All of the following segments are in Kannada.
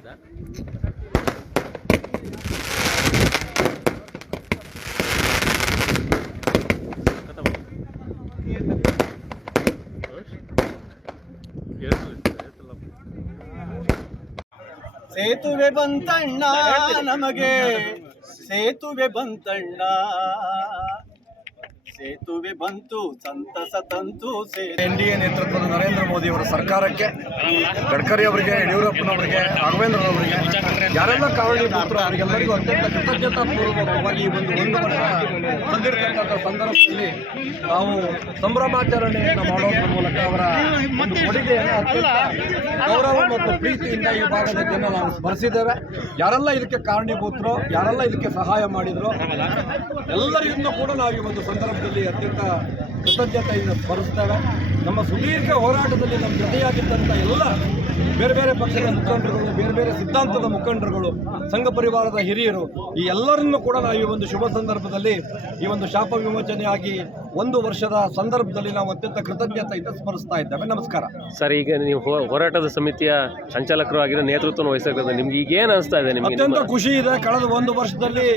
ಇದಾ? ಸೇತುವೆ ಬಂತಣ್ಣ ನಮಗೆ, ಸೇತುವೆ ಬಂತಣ್ಣ, ಸೇತುವೆ ಬಂತು ಸಂತಸ ತಂತು. ಎನ್ಡಿಎ ನೇತೃತ್ವದ ನರೇಂದ್ರ ಮೋದಿ ಅವರ ಸರ್ಕಾರಕ್ಕೆ, ಗಡ್ಕರಿ ಅವರಿಗೆ, ಯಡಿಯೂರಪ್ಪನವರಿಗೆ, ರಾಘವೇಂದ್ರನವರಿಗೆ, ಯಾರೆಲ್ಲ ಕಾರಣೀಭೂತರು ಅವರಿಗೆಲ್ಲರಿಗೂ ಅತ್ಯಂತ ಕೃತಜ್ಞತಾಪೂರ್ವಕವಾಗಿ ಈ ಒಂದು ವರ್ಷ ಬಂದಿರತಕ್ಕಂಥ ಸಂದರ್ಭದಲ್ಲಿ ನಾವು ಸಂಭ್ರಮಾಚರಣೆಯನ್ನು ಮಾಡೋದ್ರ ಮೂಲಕ ಅವರ ಒಂದು ಕೊಡುಗೆಯನ್ನು ಅತ್ಯಂತ ಗೌರವ ಮತ್ತು ಪ್ರೀತಿಯಿಂದ ಈ ಭಾಗದ ಜನ ನಾವು ಸ್ಮರಿಸಿದ್ದೇವೆ. ಯಾರೆಲ್ಲ ಇದಕ್ಕೆ ಕಾರಣೀಭೂತರು, ಯಾರೆಲ್ಲ ಇದಕ್ಕೆ ಸಹಾಯ ಮಾಡಿದ್ರು, ಎಲ್ಲರಿಗೂ ಕೂಡ ನಾವು ಈ ಒಂದು ಸಂದರ್ಭದಲ್ಲಿ ಅತ್ಯಂತ ಕೃತಜ್ಞತೆಯಿಂದ ಸ್ಮರಿಸ್ತೇವೆ. ನಮ್ಮ ಸುದೀರ್ಘ ಹೋರಾಟದಲ್ಲಿ ನಮ್ಮ ಜೊತೆಯಾಗಿದ್ದಂಥ ಎಲ್ಲ ಬೇರೆ ಬೇರೆ ಪಕ್ಷದ ಮುಖಂಡರುಗಳು, ಬೇರೆ ಬೇರೆ ಸಿದ್ಧಾಂತದ ಮುಖಂಡರುಗಳು, ಸಂಘ ಪರಿವಾರದ ಹಿರಿಯರು, ಈ ಎಲ್ಲರನ್ನೂ ಕೂಡ ನಾವು ಈ ಒಂದು ಶುಭ ಸಂದರ್ಭದಲ್ಲಿ ಈ ಒಂದು ಶಾಪ ವಿಮೋಚನೆಯಾಗಿ 1 ವರ್ಷದ ಸಂದರ್ಭದಲ್ಲಿ ನಾವು ಅತ್ಯಂತ ಕೃತಜ್ಞತೆಯಿಂದ ಸ್ಮರಿಸ್ತಾ ಇದ್ದೇವೆ. ನಮಸ್ಕಾರ ಸರ್. ಈಗ ನೀವು ಹೋರಾಟದ ಸಮಿತಿಯ ಸಂಚಾಲಕರು ಆಗಿರೋ ನೇತೃತ್ವ ವಹಿಸಿದ್ರೆ ನಿಮ್ಗೆ ಈಗ ಏನು ಅನಿಸ್ತಾ ಇದೆ? ನಿಮ್ಗೆ ಅತ್ಯಂತ ಖುಷಿ ಇದೆ. ಕಳೆದ 1 ವರ್ಷದಲ್ಲಿ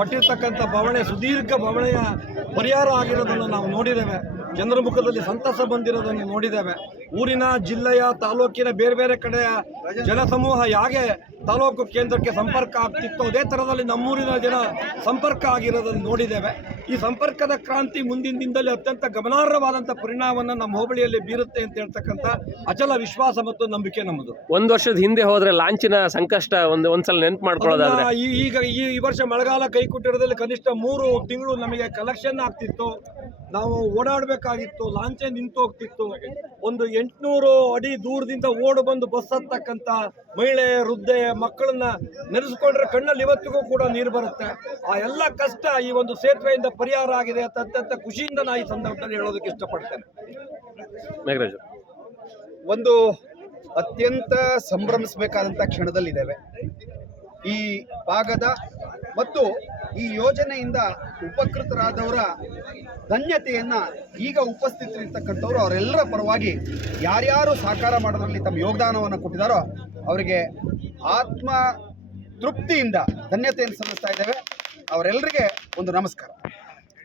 ಪಟ್ಟಿರ್ತಕ್ಕಂಥ ಬವಣೆ, ಸುದೀರ್ಘ ಬವಣೆಯ ಪರಿಹಾರ ಆಗಿರೋದನ್ನು ನಾವು ನೋಡಿದ್ದೇವೆ. ಜನರ ಮುಖದಲ್ಲಿ ಸಂತಸ ಬಂದಿರೋದನ್ನು ನೋಡಿದ್ದೇವೆ. ಊರಿನ, ಜಿಲ್ಲೆಯ, ತಾಲೂಕಿನ ಬೇರೆ ಬೇರೆ ಕಡೆಯ ಜನಸಮೂಹ ಹೇಗೆ ತಾಲೂಕು ಕೇಂದ್ರಕ್ಕೆ ಸಂಪರ್ಕ ಆಗ್ತಿತ್ತು, ಅದೇ ಥರದಲ್ಲಿ ನಮ್ಮೂರಿನ ಜನ ಸಂಪರ್ಕ ಆಗಿರೋದನ್ನು ನೋಡಿದ್ದೇವೆ. ಈ ಸಂಪರ್ಕದ ಕ್ರಾಂತಿ ಮುಂದಿನ ದಿನದಲ್ಲಿ ಅತ್ಯಂತ ಗಮನಾರ್ಹವಾದಂಥ ಪರಿಣಾಮವನ್ನು ನಮ್ಮ ಹೋಬಳಿಯಲ್ಲಿ ಬೀರುತ್ತೆ ಅಂತ ಹೇಳ್ತಕ್ಕಂಥ ಅಚಲ ವಿಶ್ವಾಸ ಮತ್ತು ನಂಬಿಕೆ ನಮ್ಮದು. 1 ವರ್ಷದ ಹಿಂದೆ ಹೋದ್ರೆ ಲಾಂಚಿನ ಸಂಕಷ್ಟ ಒಂದ್ಸಲ ನೆನ್ಪು ಮಾಡ್ಕೊಳ್ಳೋದಾದ್ರೆ, ಈಗ ಈ ವರ್ಷ ಮಳೆಗಾಲ ಕೈ ಕೊಟ್ಟಿರೋದ್ರಲ್ಲಿ ಕನಿಷ್ಠ 3 ತಿಂಗಳು ನಮಗೆ ಕಲೆಕ್ಷನ್ ಆಗ್ತಿತ್ತು. ನಾವು ಓಡಾಡಬೇಕಾಗಿತ್ತು, ಲಾಂಚೆ ನಿಂತು ಹೋಗ್ತಿತ್ತು. ಒಂದು 800 ಅಡಿ ದೂರದಿಂದ ಓಡು ಬಂದು ಬಸ್ ಹತ್ತಕ್ಕಂಥ ಮಹಿಳೆ, ವೃದ್ಧೆ, ಮಕ್ಕಳನ್ನ ನೆನೆಸ್ಕೊಂಡ್ರೆ ಕಣ್ಣಲ್ಲಿ ಇವತ್ತಿಗೂ ಕೂಡ ನೀರು ಬರುತ್ತೆ. ಆ ಎಲ್ಲ ಕಷ್ಟ ಈ ಒಂದು ಸೇತುವೆಯಿಂದ ಪರಿಹಾರ ಆಗಿದೆ ಅಂತ ಅತ್ಯಂತ ಖುಷಿಯಿಂದ ನಾನು ಈ ಸಂದರ್ಭದಲ್ಲಿ ಹೇಳೋದಕ್ಕೆ ಇಷ್ಟಪಡ್ತೇನೆ. ಮೇಘರಾಜ್, ಒಂದು ಅತ್ಯಂತ ಸಂಭ್ರಮಿಸಬೇಕಾದಂಥ ಕ್ಷಣದಲ್ಲಿದ್ದೇವೆ. ಈ ಭಾಗದ ಮತ್ತು ಈ ಯೋಜನೆಯಿಂದ ಉಪಕೃತರಾದವರ ಧನ್ಯತೆಯನ್ನು ಈಗ ಉಪಸ್ಥಿತರಿರ್ತಕ್ಕಂಥವ್ರು ಅವರೆಲ್ಲರ ಪರವಾಗಿ ಯಾರ್ಯಾರು ಸಹಕಾರ ಮಾಡೋದ್ರಲ್ಲಿ ತಮ್ಮ ಯೋಗದಾನವನ್ನು ಕೊಟ್ಟಿದ್ದಾರೋ ಅವರಿಗೆ ಆತ್ಮ ತೃಪ್ತಿಯಿಂದ ಧನ್ಯತೆಯನ್ನು ಸಲ್ಲಿಸ್ತಾ ಇದ್ದೇವೆ. ಅವರೆಲ್ಲರಿಗೆ ಒಂದು ನಮಸ್ಕಾರ.